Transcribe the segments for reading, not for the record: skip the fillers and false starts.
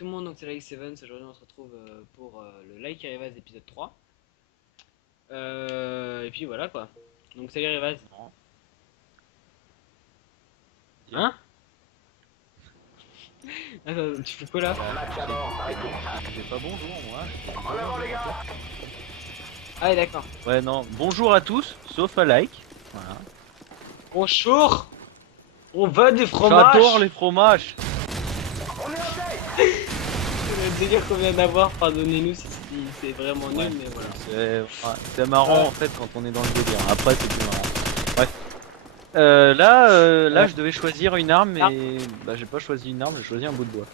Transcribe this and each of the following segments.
tout le monde, donc c'est Like Seven. Aujourd'hui on se retrouve pour le Like et Rivaz épisode 3. Et puis voilà quoi. Donc salut Rivaz. Hein? Attends, tu fais quoi là? C'est pas bonjour moi. Ah d'accord. Ouais non, bonjour à tous, sauf à Like. Voilà. Bonjour. On veut du fromage. J'adore les fromages. Le délire qu'on vient d'avoir, pardonnez-nous si c'est vraiment nul, mais voilà. C'est marrant en fait quand on est dans le délire. Après c'est plus marrant. Bref. Là je devais choisir une arme mais bah, j'ai pas choisi une arme, j'ai choisi un bout de bois.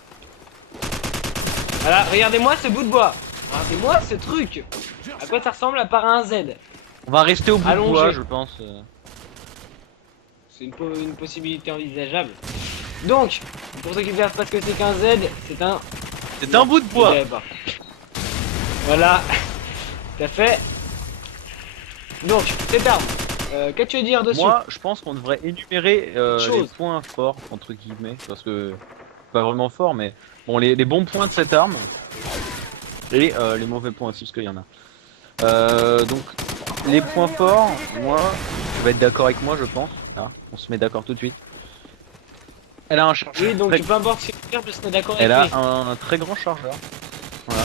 Voilà, regardez-moi ce bout de bois. Regardez-moi ce truc. À quoi ça ressemble à part un Z? On va rester au bout Allongé. de bois je pense. C'est une possibilité envisageable. Donc, pour ceux qui ne savent pas ce que c'est qu'un Z, c'est un... C'est un bout de bois. Voilà, tout à fait. Donc, cette arme, qu'as-tu à dire dessus? Moi, je pense qu'on devrait énumérer les points forts, entre guillemets, parce que pas vraiment fort, mais bon, les bons points de cette arme et les mauvais points aussi, parce qu'il y en a. Donc, les points forts, moi, tu vas être d'accord avec moi, je pense. Là, on se met d'accord tout de suite. Elle a un chargeur. Oui, donc peu importe ce que tu veux dire, parce qu'on est d'accord avec Elle a lui. un très grand chargeur. Voilà.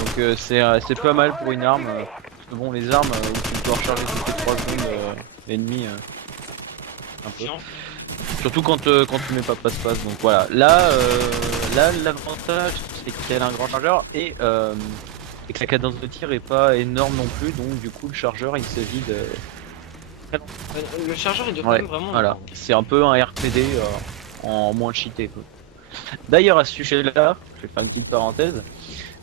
Donc, c'est pas mal pour une arme. Parce que bon, les armes où tu peux recharger toutes les 3 secondes l'ennemi un peu. Surtout quand tu mets pas passe-passe. Donc voilà. Là l'avantage c'est qu'elle a un grand chargeur et que la cadence de tir est pas énorme non plus. Donc du coup le chargeur il se vide. Le chargeur il dure Ouais, quand même vraiment. voilà. C'est un peu un RPD en moins cheaté quoi. D'ailleurs à ce sujet là, je vais faire une petite parenthèse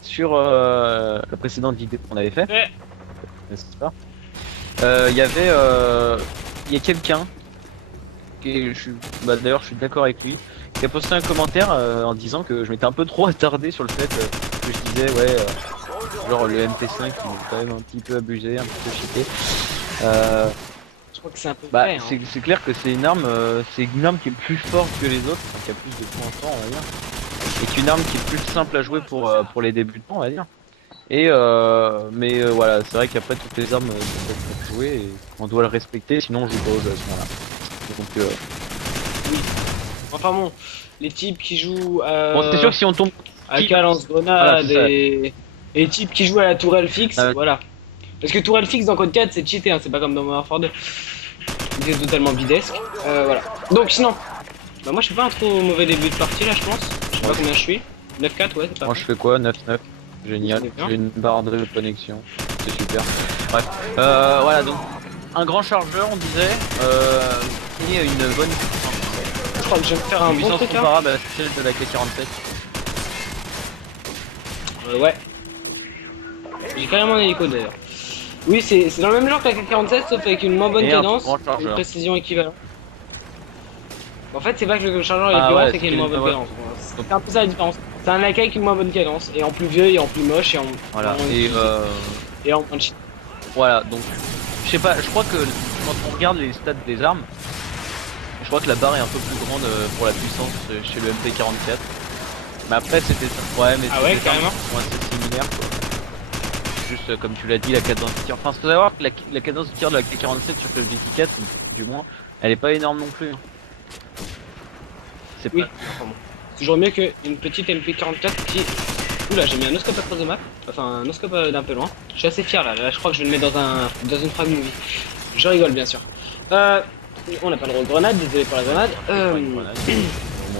sur la précédente vidéo qu'on avait fait. Ouais. N'est-ce pas? Il y a quelqu'un qui d'ailleurs je suis d'accord avec lui, qui a posté un commentaire en disant que je m'étais un peu trop attardé sur le fait que je disais ouais genre le MP5 il est quand même un petit peu abusé, un petit peu cheaté. Je crois que c'est un peu Bah vrai, hein. c'est clair que c'est une arme qui est plus forte que les autres, enfin, qui a plus de points forts on va dire, et qu'une arme qui est plus simple à jouer pour les débutants on va dire. Et mais voilà, c'est vrai qu'après toutes les armes sont jouer et on doit le respecter, sinon on joue pas au jeu à ce moment-là. Donc oui. Enfin bon, les types qui jouent bon, c'est sûr que si on tombe à lance-grenade voilà, et les types qui jouent à la tourelle fixe, voilà. Parce que tourelle fixe dans Code 4 c'est cheaté, hein, c'est pas comme dans Modern Warfare 2. C'est totalement bidesque. Voilà. Donc sinon, bah moi je suis pas un trop mauvais début de partie là je pense. Je sais pas combien je suis. 9-4 ouais, c'est pas. moi je fais quoi 9-9. Génial, C'est bien. j'ai une barre de connexion, c'est super. Bref, voilà donc un grand chargeur on disait, et une bonne Je crois que je vais me faire un bon puissance truc là. comparable à celle de la K47. Ouais. J'ai carrément un hélico d'ailleurs. Oui, c'est dans le même genre que la K47 sauf avec une moins bonne Et un cadence, grand une chargeur. précision équivalente. En fait, c'est pas que le chargeur est Ah plus grand, ouais, c'est qu'il y a une moins bonne ouais. cadence. C'est un peu ça la différence. C'est un AK avec une moins bonne cadence, et en plus vieux, et en plus moche, et en Voilà, et en moins de shit. voilà, donc je sais pas, je crois que quand on regarde les stats des armes, je crois que la barre est un peu plus grande pour la puissance chez le MP44. Mais après c'était ça. Ouais, mais Ah ouais, c'est des carrément. armes qui sont assez similaires quoi. Juste comme tu l'as dit, la cadence de tir. Enfin, faut savoir que la cadence de tir de la K47 sur le GT4, du moins, elle est pas énorme non plus. C'est Oui, pas... enfin bon. C'est toujours mieux qu'une petite MP44 qui... Oula, j'ai mis un noscope across the map, enfin un noscope d'un peu loin. Je suis assez fier là, je crois que je vais le mettre dans une frag movie. Je rigole bien sûr. On n'a pas le droit de grenade, désolé pour la grenade. Au moment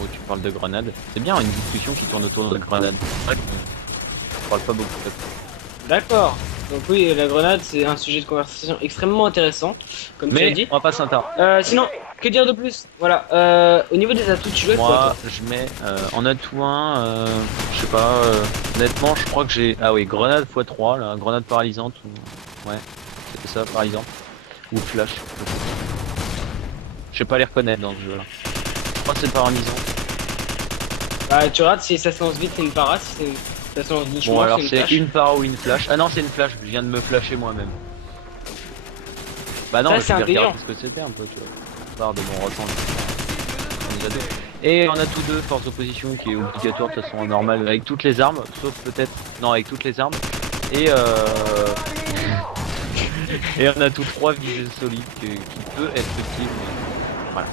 où tu parles de grenade, c'est bien une discussion qui tourne autour de la grenade. C'est vrai qu'on parle pas beaucoup de ça. D'accord. Donc oui, la grenade c'est un sujet de conversation extrêmement intéressant, comme tu l'as Mais dit. on va pas s'attarder. Sinon, que dire de plus? Voilà, au niveau des atouts, tu joues avec quoi Moi, toi? je mets en atout 1, je sais pas, honnêtement, je crois que j'ai. Ah oui, grenade x3, là, grenade paralysante. Ou... Ouais, c'était ça, paralysante. Ou flash. Je sais pas les reconnaître dans ce jeu là. Je crois que c'est paralysant. Bah tu rates, si ça se lance vite c'est une para, si ça se lance doucement Bon, alors c'est une c'est flash. une para ou une flash. Ah non, c'est une flash, je viens de me flasher moi-même. Bah non, Ça, mais c'est je vais intelligent. regarder ce que c'était un peu, tu vois. Part de mon ressenti. On est à deux. Et on a tous deux force d'opposition qui est obligatoire de toute façon normale avec toutes les armes, sauf peut-être... Non, avec toutes les armes. Et et on a tous trois visées solides qui peut être utile. Mais... Voilà.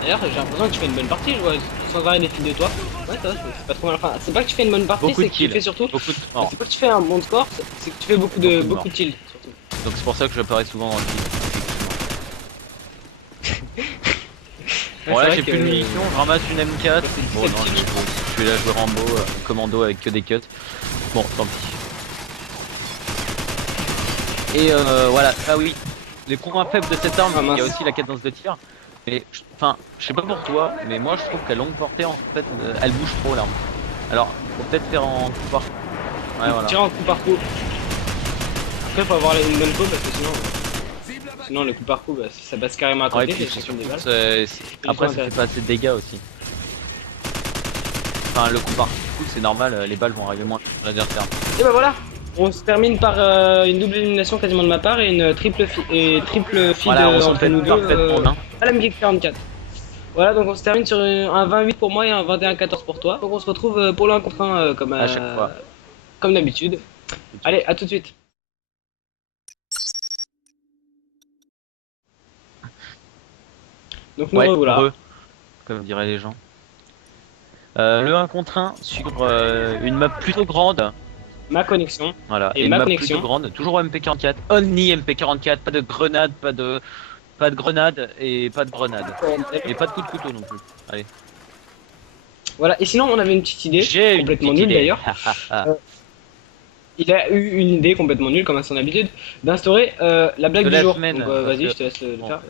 D'ailleurs, j'ai l'impression que tu fais une bonne partie, je vois, sans arrêt des fils de toi. Ouais, ça va, c'est pas trop mal. Enfin, c'est pas que tu fais une bonne partie, Beaucoup c'est de que tu kills. fais surtout. Beaucoup de... non. C'est pas que tu fais un bon score, c'est que tu fais beaucoup de kills surtout. Donc c'est pour ça que j'apparais souvent dans le kill. Bon là j'ai plus de munitions, je ramasse une M4. Bon non, je vais la jouer Rambo, commando avec que des cuts. Bon, tant pis. Et voilà, ah oui, les points faibles de cette arme, il y a aussi la cadence de tir. Mais enfin, je sais pas pour toi, mais moi je trouve qu'à longue portée en fait, elle bouge trop l'arme. Alors, faut peut-être faire en coup par coup. Ouais, voilà. Tirer en coup par coup. Après, faut avoir une bonne peau parce que sinon le coup par coup, bah, ça passe carrément à côté. Ouais, puis, des balles. Après, ça fait pas assez de dégâts aussi. Enfin, le coup par coup, c'est normal, les balles vont arriver moins à l'adversaire. Et bah voilà, on se termine par une double élimination quasiment de ma part et une triple feed Voilà, on entre nous deux parfaitement, à la MGX 44. Voilà, donc on se termine sur un 28 pour moi et un 21-14 pour toi. Donc on se retrouve pour le 1 contre 1 comme à chaque fois. Comme d'habitude. Allez, à tout de suite. Donc nous revoilà. Comme diraient les gens. Le 1 contre 1 sur une map plutôt grande. Ma connexion. Voilà, et une ma map connexion. plutôt grande, toujours MP44. Only MP44, pas de grenade, pas de grenade et pas de grenade. Et pas de coup de couteau non plus. Allez. Voilà, et sinon on avait une petite idée, complètement nulle d'ailleurs. Il a eu une idée complètement nulle, comme à son habitude, d'instaurer la blague du jour. Semaine, donc vas-y, je te laisse le faire.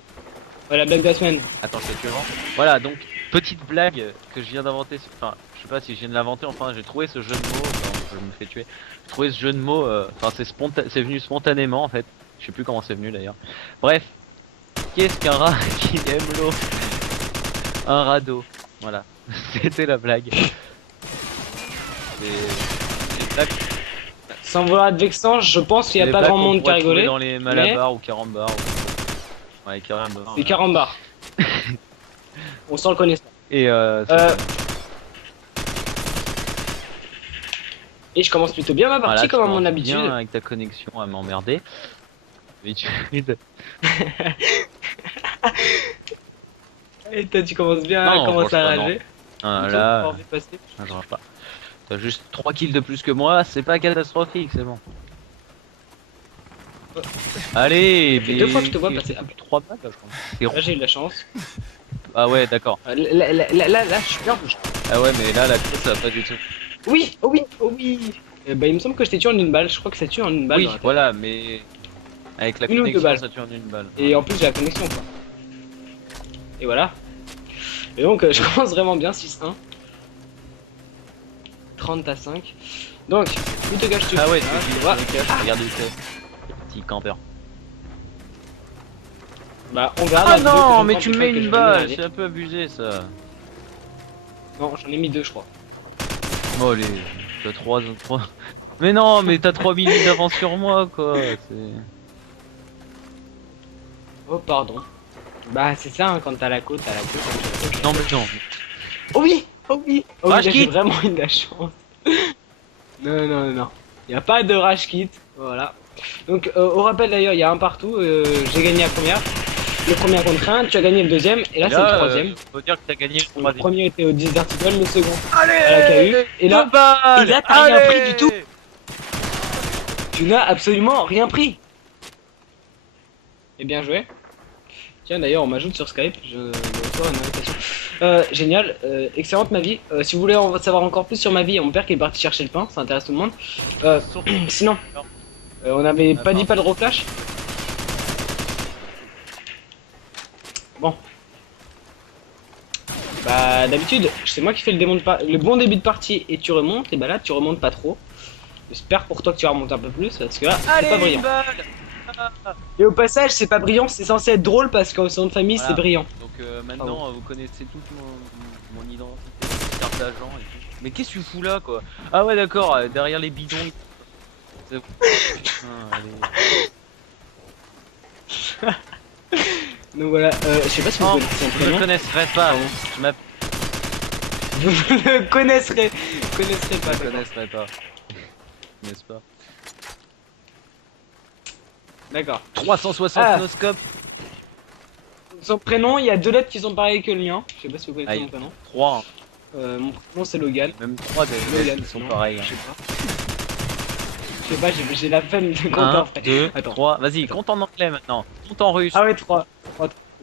Ouais, la blague de la semaine. Attends, je te avant. Voilà, donc petite blague que je viens d'inventer. Enfin, je sais pas si je viens de l'inventer. Enfin, j'ai trouvé ce jeu de mots. Enfin, je me fais tuer. J'ai trouvé ce jeu de mots. Enfin, c'est venu spontanément en fait. Je sais plus comment c'est venu d'ailleurs. Bref, qu'est-ce qu'un rat qui aime l'eau? Un radeau. Voilà, c'était la blague. C'est une blague. Sans vouloir être vexant, je pense qu'il n'y a pas grand monde qui a rigolé. Dans les malabars ou carambars. Ouais, carambars. Les carambars. On sent le connaissant. Et et je commence plutôt bien ma partie, comme à mon habitude. Bien avec ta connexion à m'emmerder. Habitude. Et toi, tu commences bien Non, à commencer à rager. Ah, là, je range pas. T'as juste 3 kills de plus que moi, c'est pas catastrophique, c'est bon. Allez, ça fait 2 fois que je te vois passer. 3 balles là, je crois. Là, j'ai eu de la chance. Ah ouais, d'accord. Là, je suis bien rouge. Ah ouais, mais là, la course, ça va pas du tout. Oui, oh oui, oh oui. Bah, il me semble que je t'ai tué en une balle. Je crois que ça tue en une balle. Oui, voilà, mais avec la connexion, ça tue en une balle. Et en plus, j'ai la connexion, quoi. Et voilà. Et donc, je commence vraiment bien, 6-1. 30 à 5. Donc, où te gâches-tu? Ah ouais, regarde où c'est. Petit campeur. Bah, on verra. Ah non, mais tu me mets une balle, c'est un peu abusé ça. Non, j'en ai mis 2, je crois. Oh, allez, t'as 3. Mais non, mais t'as 3 minutes d'avance sur moi, quoi. Oh, pardon. Bah, c'est ça, hein, quand t'as la côte, t'as la côte. Non, mais non. Oh oui, oh oui. Oh oui, j'ai vraiment eu de la chance. Non. Y a pas de rage kit. Voilà. Donc, au rappel d'ailleurs, il y a un partout. J'ai gagné la première. Le premier contre 1, tu as gagné le deuxième. Et là, c'est le troisième. Faut dire que t'as gagné le troisième. Le premier était au 10 vertical, le second allez, à la KU. Et là, t'as rien pris du tout. Tu n'as absolument rien pris. Et bien joué. Tiens, d'ailleurs, on m'ajoute sur Skype. Je reçois une invitation. Génial, excellente ma vie. Si vous voulez en savoir encore plus sur ma vie, mon père qui est parti chercher le pain, ça intéresse tout le monde. Sinon, on n'avait pas dit pas de reflash. Bon. Bah d'habitude, c'est moi qui fais le bon début de partie et tu remontes, et bah là tu remontes pas trop. J'espère pour toi que tu vas remonter un peu plus parce que là, c'est pas brillant. Et au passage, c'est pas brillant, c'est censé être drôle parce qu'en son nom de famille, c'est brillant. Donc maintenant, vous connaissez toute mon identité, carte d'agent et tout. Mais qu'est-ce que tu fous là, quoi? Ah ouais, d'accord, derrière les bidons. Donc voilà, je sais pas si vous Non, connaissez son je ne prénom. connaisserai pas. Je m'appelle. Vous ne connaisserez pas. Je ne d'accord. connaisserai pas. N'est-ce pas? D'accord. 360 Ah. noscope. Son prénom, il y a 2 lettres qui sont pareilles que le mien. Je sais pas si vous connaissez Aïe. mon prénom. 3. Mon prénom c'est Logan. Même 3 des Logan, qui sont sinon, pareils. Je sais pas. Je sais pas, j'ai la flemme de compter en 1, fait. 2, Attends. 3. Vas-y, compte en anglais maintenant. Compte en russe. Ah ouais, 3.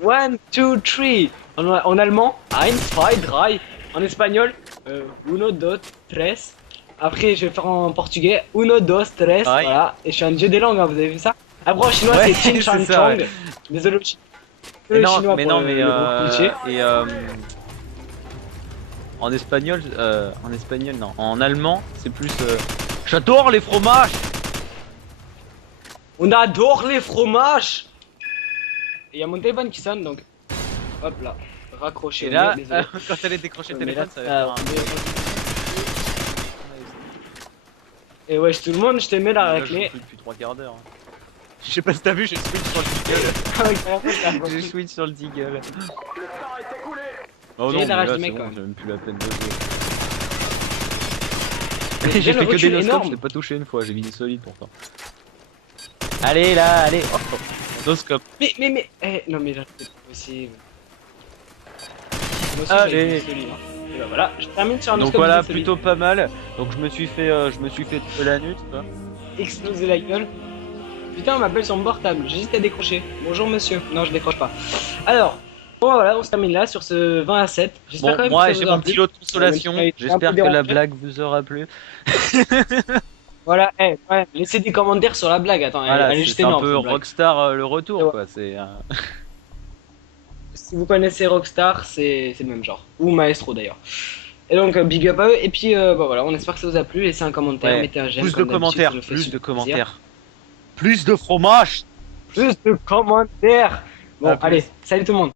1, 2, 3. En allemand, 1, 2, 3. En espagnol, 1, 2, 3. Après, je vais faire en portugais, 1, 2, 3. Pareil. Voilà. Et je suis un dieu des langues, hein, vous avez vu ça? Après, en chinois, Ouais, c'est Chin Chan c'est ça, Chong. ouais. Désolé, Mais non, chinois mais pour non, le- mais le gros cliché. en espagnol, non. En allemand, c'est plus. J'adore les fromages. On adore les fromages. Et il y a mon téléphone qui sonne, donc hop là, raccroché. Et au là, nez, désolé. quand elle est décrochée le Mais téléphone, là, ça va faire Et wesh tout le monde, je te mets la Là, je raclée. joue plus depuis 3 quarts d'heure. Je sais pas si t'as vu, j'ai switch sur le Deagle. J'ai switch sur le Deagle. Oh J'ai non, la mais rage là, du c'est mec, bon, quand même. j'ai même plus la peine de jouer. J'ai J'ai le fait que des recul noscopes, énorme. je l'ai pas touché une fois, j'ai mis des solides pourtant. Allez là, allez. Oh, noscope. Mais, non mais là, c'est pas possible. Moi aussi, Allez. j'avais vu celui-là. Et bah voilà, je termine sur un Donc noscope voilà, de celui. plutôt pas mal. Donc je me suis fait de la nuit, quoi. Exploser la gueule. Putain, on m'appelle sur mon portable, j'hésite à décrocher. Bonjour monsieur. Non, je décroche pas. Alors, bon voilà, on se termine là sur ce 20 à 7. J'espère quand Bon, même moi que ça j'ai vous aura mon petit plu. lot de consolation. Même si ça a été un J'espère peu que la dérangé. blague vous aura plu. Voilà, ouais, laissez des commentaires sur la blague. Attends, Voilà, elle est c'est juste un énorme. peu cette blague. Rockstar le retour, Ouais. quoi. C'est. Si vous connaissez Rockstar, c'est le même genre. Ou Maestro d'ailleurs. Et donc, big up à eux. Et puis, bah voilà, on espère que ça vous a plu. Laissez un commentaire, Ouais. mettez un j'aime. Plus de comme d'habitude, commentaires, ça nous fait plus de super commentaires. plaisir. Plus de fromage. Plus de commentaires. Bon, À plus. allez, salut tout le monde.